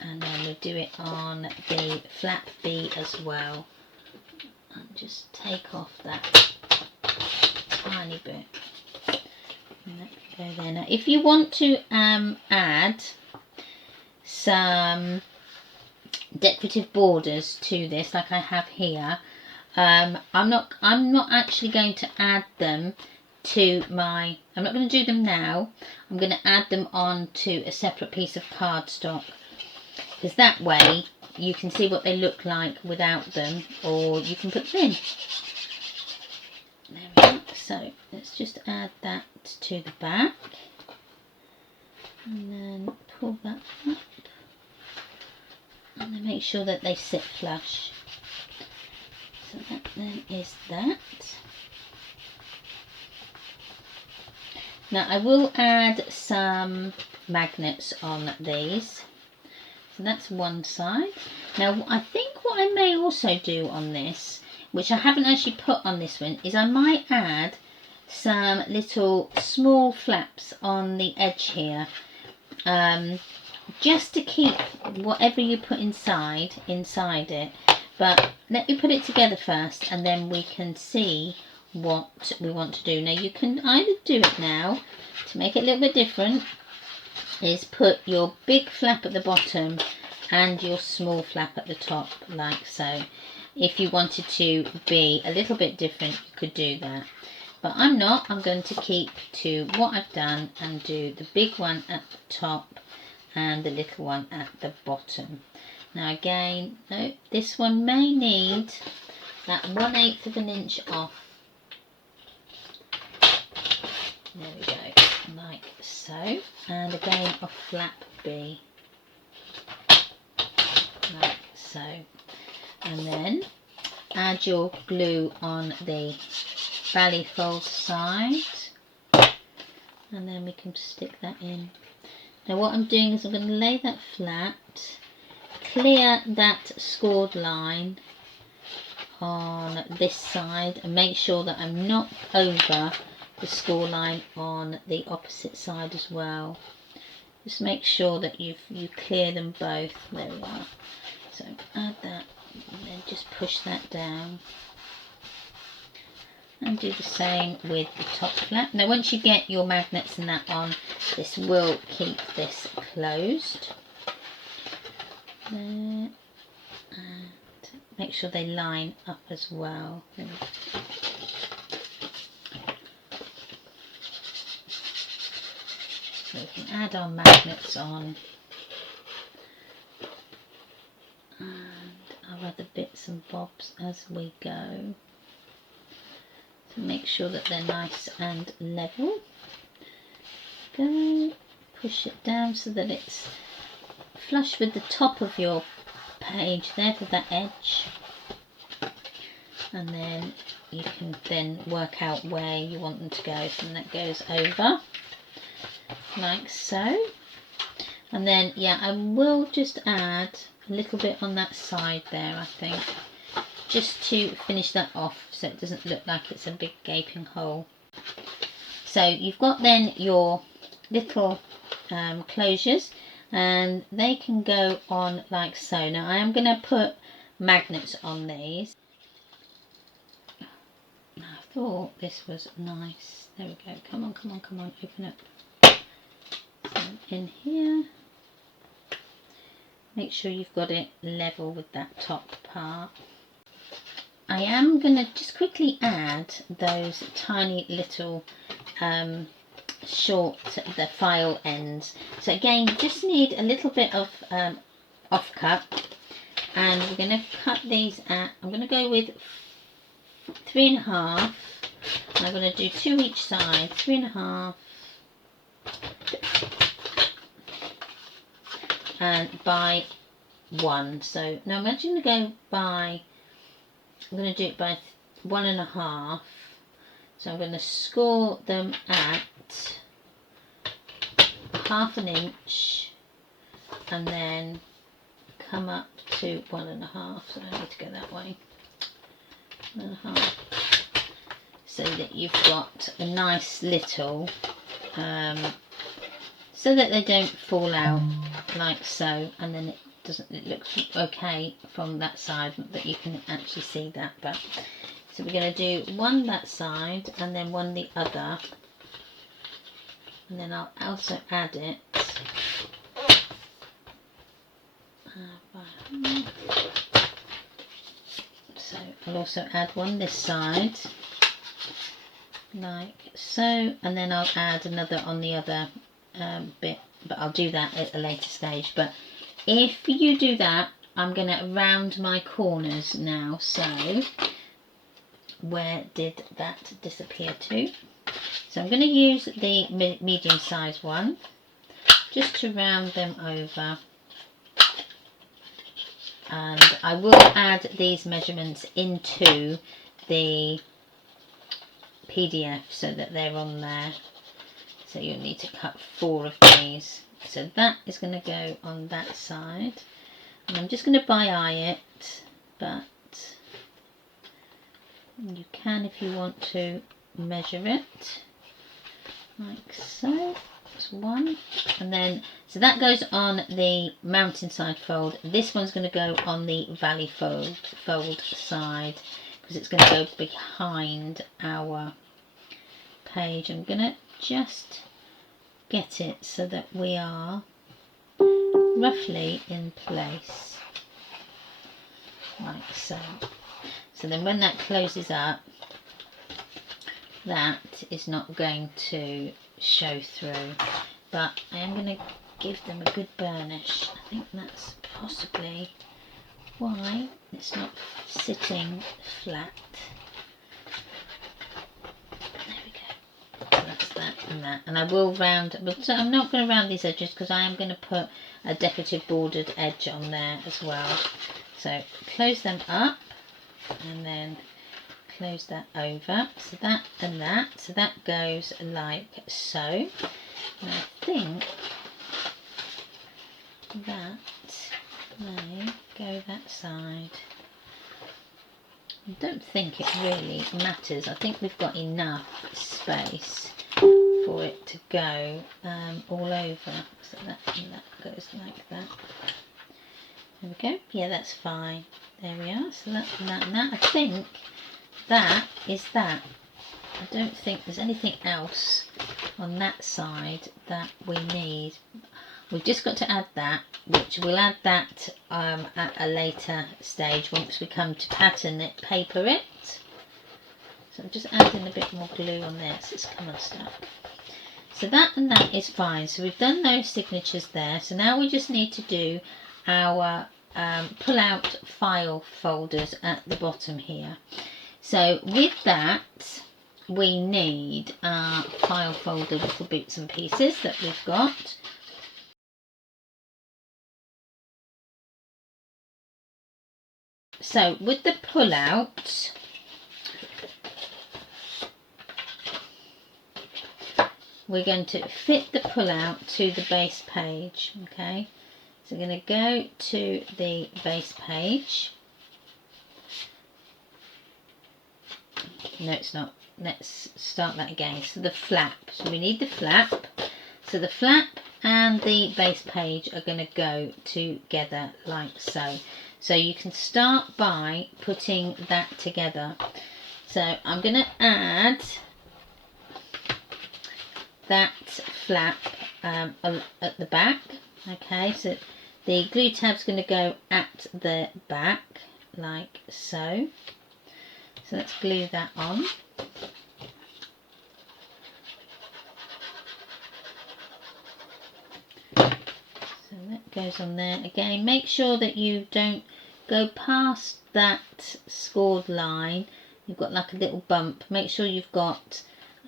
And then we'll do it on the flap B as well. And just take off that tiny bit. And that can go there. Now, if you want to add some decorative borders to this, like I have here, I'm not actually going to add them to my, I'm not going to do them now. I'm going to add them on to a separate piece of cardstock, because that way you can see what they look like without them, or you can put them in. There we go. So let's just add that to the back, and then pull that up, and then make sure that they sit flush. So that then is that. Now I will add some magnets on these. So that's one side. Now I think what I may also do on this, which I haven't actually put on this one, is I might add some little small flaps on the edge here, just to keep whatever you put inside it. But let me put it together first, and then we can see what we want to do. Now you can either do it now to make it a little bit different, is put your big flap at the bottom and your small flap at the top, like so. If you wanted to be a little bit different, you could do that. But I'm not. I'm going to keep to what I've done and do the big one at the top and the little one at the bottom. Now again, no, this one may need that 1/8 of an inch off. There we go, like so. And again, off flap B, like so. And then add your glue on the valley fold side, and then we can stick that in. Now what I'm doing is I'm going to lay that flat, clear that scored line on this side, and make sure that I'm not over the score line on the opposite side as well. Just make sure that you clear them both. There we are. So add that, and then just push that down, and do the same with the top flap. Now once you get your magnets and that on, this will keep this closed. there, and make sure they line up as well. So we can add our magnets on, and our other bits and bobs as we go, to make sure that they're nice and level. Go, push it down so that it's flush with the top of your page there, to that edge, and then you can then work out where you want them to go. And that goes over like so. And then yeah, I will just add a little bit on that side there, I think, just to finish that off so it doesn't look like it's a big gaping hole. So you've got then your little closures, and they can go on like so. Now I am going to put magnets on these. I thought this was nice. There we go. Come on, come on, come on, open up. So in here, make sure you've got it level with that top part. I am going to just quickly add those tiny little short, the file ends. So again, you just need a little bit of offcut, and we're going to cut these at, I'm going to go with 3.5, and I'm going to do 2 each side, 3.5 and by 1. So now I'm actually going to go by, I'm going to do it by 1.5. So I'm going to score them at 1/2 inch, and then come up to 1.5. So I need to go that way, 1.5, so that you've got a nice little, so that they don't fall out like so, and then it looks okay from that side, that you can actually see that. But so we're going to do one that side and then one the other, and then I'll also add it. So I'll also add one this side, like so, and then I'll add another on the other bit, but I'll do that at a later stage. But if you do that, I'm going to round my corners now. So where did that disappear to? So I'm going to use the medium size one just to round them over, and I will add these measurements into the PDF so that they're on there. So you'll need to cut 4 of these. So that is going to go on that side, and I'm just going to by eye it, but you can, if you want to, measure it like so. That's one, and then so that goes on the mountainside fold. This one's going to go on the valley fold side, because it's going to go behind our page. I'm going to just get it so that we are roughly in place like so. So then when that closes up, that is not going to show through, but I am going to give them a good burnish. I think that's possibly why it's not sitting flat. There we go. So that's that and that, and I will round, but I'm not going to round these edges because I am going to put a decorative bordered edge on there as well. So close them up and then close that over, so that and that, so that goes like so. And I think that may go that side. I don't think it really matters. I think we've got enough space for it to go all over, so that goes like that. There we go. Yeah, that's fine. There we are. So that's that and that. I think that is that. I don't think there's anything else on that side that we need. we've just got to add that, which we'll add that at a later stage once we come to pattern it, paper it. So I'm just adding a bit more glue on there so it's come unstuck. So that and that is fine. So we've done those signatures there. So now we just need to do our pull out file folders at the bottom here. So with that we need our file folder little bits and pieces that we've got. So with the pull out, we're going to fit the pull out to the base page. Okay, so we're going to go to the base page. No, it's not. Let's start that again. So the flap, so we need the flap. So the flap and the base page are going to go together like so. So you can start by putting that together. So I'm going to add that flap at the back. Okay, so the glue tab's going to go at the back like so. So let's glue that on. So that goes on there. Again, make sure that you don't go past that scored line. You've got like a little bump. Make sure you've got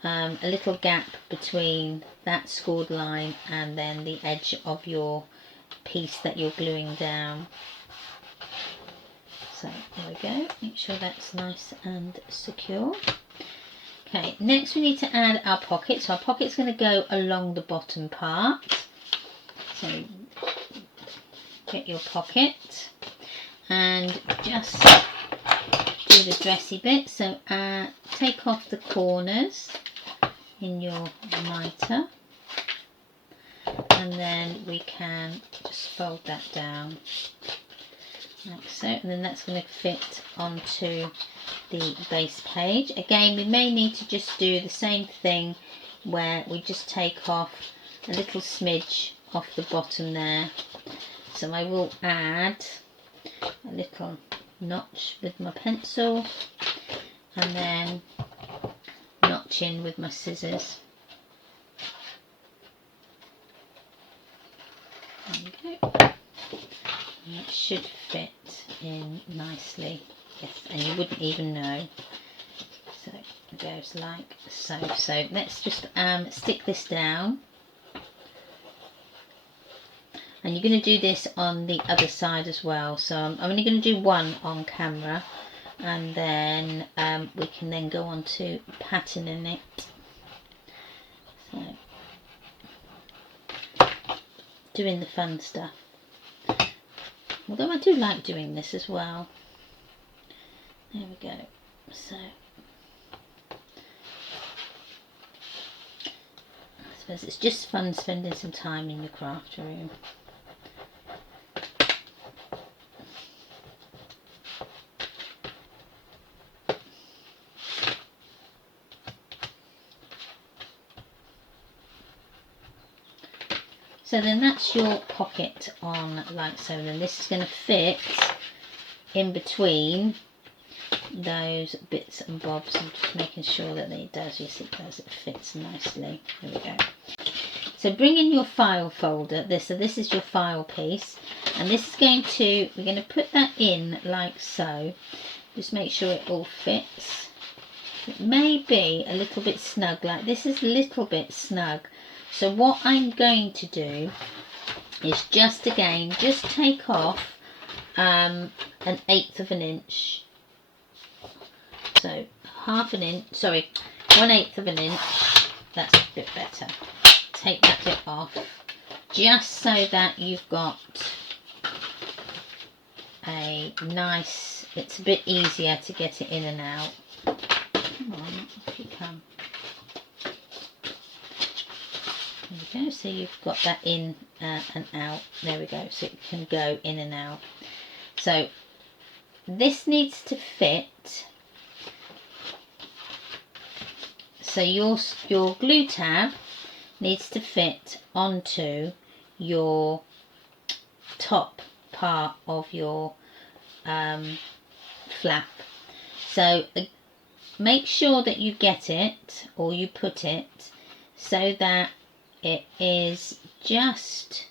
a little gap between that scored line and then the edge of your piece that you're gluing down. So there we go, make sure that's nice and secure. Okay, next we need to add our pocket. So our pocket's going to go along the bottom part. So get your pocket and just do the dressy bit. So take off the corners in your mitre, and then we can just fold that down like so, and then that's going to fit onto the base page. Again, we may need to just do the same thing where we just take off a little smidge off the bottom there. So I will add a little notch with my pencil and then notch in with my scissors. There we go. And that should fit in nicely. Yes, and you wouldn't even know. So it goes like so. So let's just stick this down. And you're going to do this on the other side as well. So I'm only going to do one on camera, and then we can then go on to patterning it. So doing the fun stuff. Although I do like doing this as well. There we go. So I suppose it's just fun spending some time in the craft room. So then that's your pocket on like so. Then this is going to fit in between those bits and bobs. I'm just making sure that it does. Yes, it does. It fits nicely. There we go. So bring in your file folder. So this is your file piece, and this is going to, we're going to put that in like so. Just make sure it all fits. It may be a little bit snug. Like this is a little bit snug. So what I'm going to do is just take off an 1/8 of an inch. So 1/2 an inch, sorry, 1/8 of an inch. That's a bit better. Take that bit off, just so that you've got a nice, it's a bit easier to get it in and out. Come on, if you can. There we go, so you've got that in and out. There we go, so it can go in and out. So this needs to fit. So your glue tab needs to fit onto your top part of your flap. So make sure that you get it, or you put it so that it is just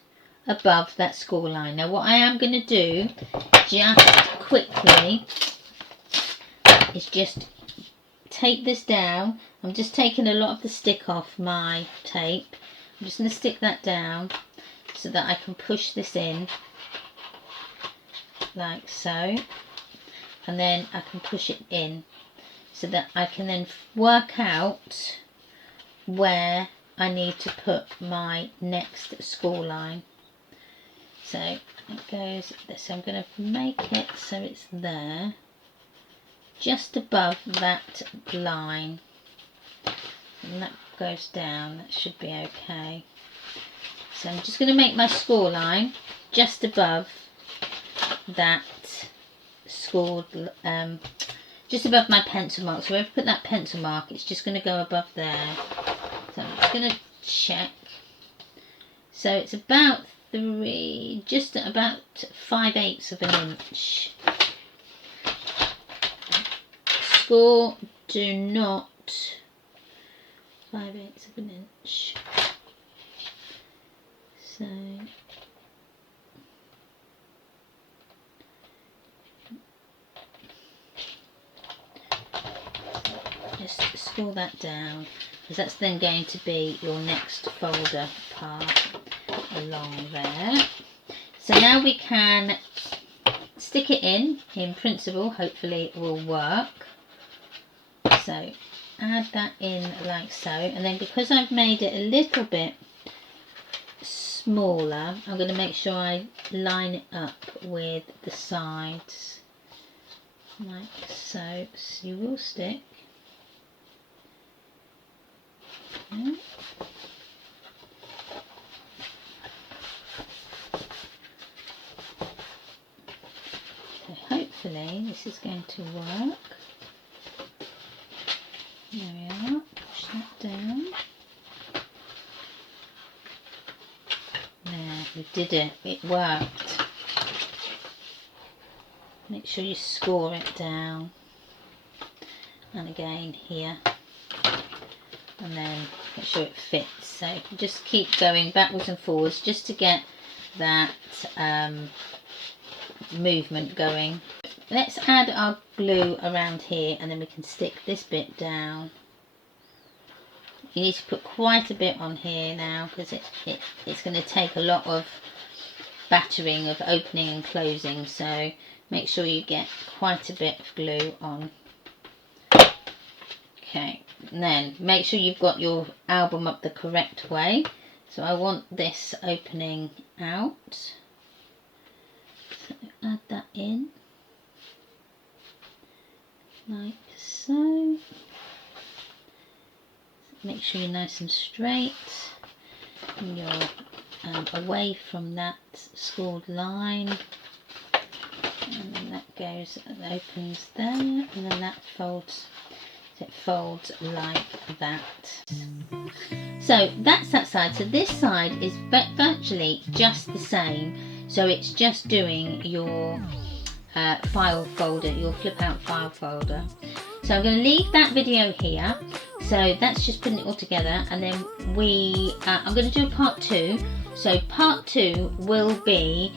above that score line. Now what I am going to do just quickly is just tape this down. I'm just taking a lot of the stick off my tape. I'm just going to stick that down so that I can push this in like so, and then I can push it in so that I can then work out where I need to put my next score line. So it goes, so I'm going to make it so it's there, just above that line, and that goes down. That should be okay. So I'm just going to make my score line just above that scored, just above my pencil mark. So wherever I put that pencil mark, it's just going to go above there. So I'm just going to check. So it's about just about 5/8 of an inch. Score, do not 5/8 of an inch. So just score that down, because that's then going to be your next folder part along there. So now we can stick it in principle. Hopefully it will work. So add that in like so, and then because I've made it a little bit smaller, I'm going to make sure I line it up with the sides like so. So you will stick. Okay. So hopefully this is going to work. There we are, push that down. There, we did it, it worked. Make sure you score it down. And again here. And then make sure it fits. So just keep going backwards and forwards just to get that movement going. Let's add our glue around here, and then we can stick this bit down. You need to put quite a bit on here now, because it's going to take a lot of battering of opening and closing, so make sure you get quite a bit of glue on. Okay, and then make sure you've got your album up the correct way. So I want this opening out, so add that in like so. Make sure you're nice and straight and you're away from that scored line, and then that goes and opens there, and then that folds. So it folds like that. So that's that side. So this side is virtually just the same. So it's just doing your file folder, your flip out file folder. So I'm going to leave that video here. So that's just putting it all together, and then I'm going to do a part 2. So part 2 will be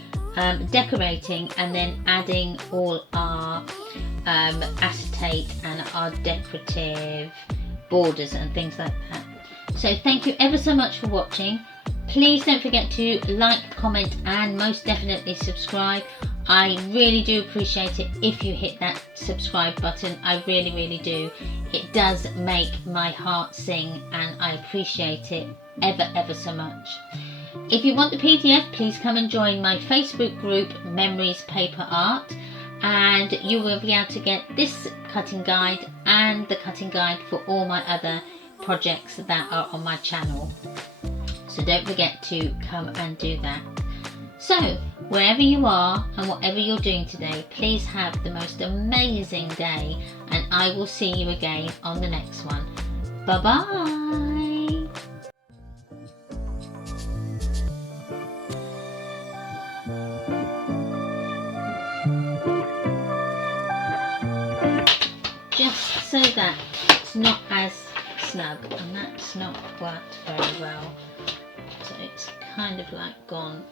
decorating and then adding all our acetate and our decorative borders and things like that. So thank you ever so much for watching. Please don't forget to like, comment, and most definitely subscribe. I really do appreciate it if you hit that subscribe button. I really, really do. It does make my heart sing, and I appreciate it ever so much. If you want the PDF, please come and join my Facebook group, Memories Paper Art, and you will be able to get this cutting guide and the cutting guide for all my other projects that are on my channel. So don't forget to come and do that. So wherever you are and whatever you're doing today, please have the most amazing day, and I will see you again on the next one. Bye bye. just so that it's not as snug, and that's not worked very well. So it's kind of like gone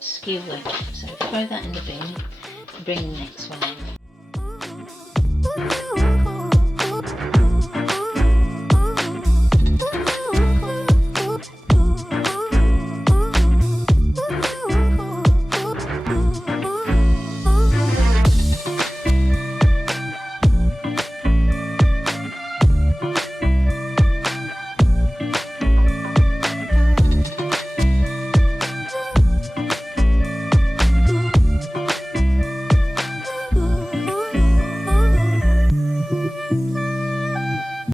skew wedge. So throw that in the bin and bring the next one in.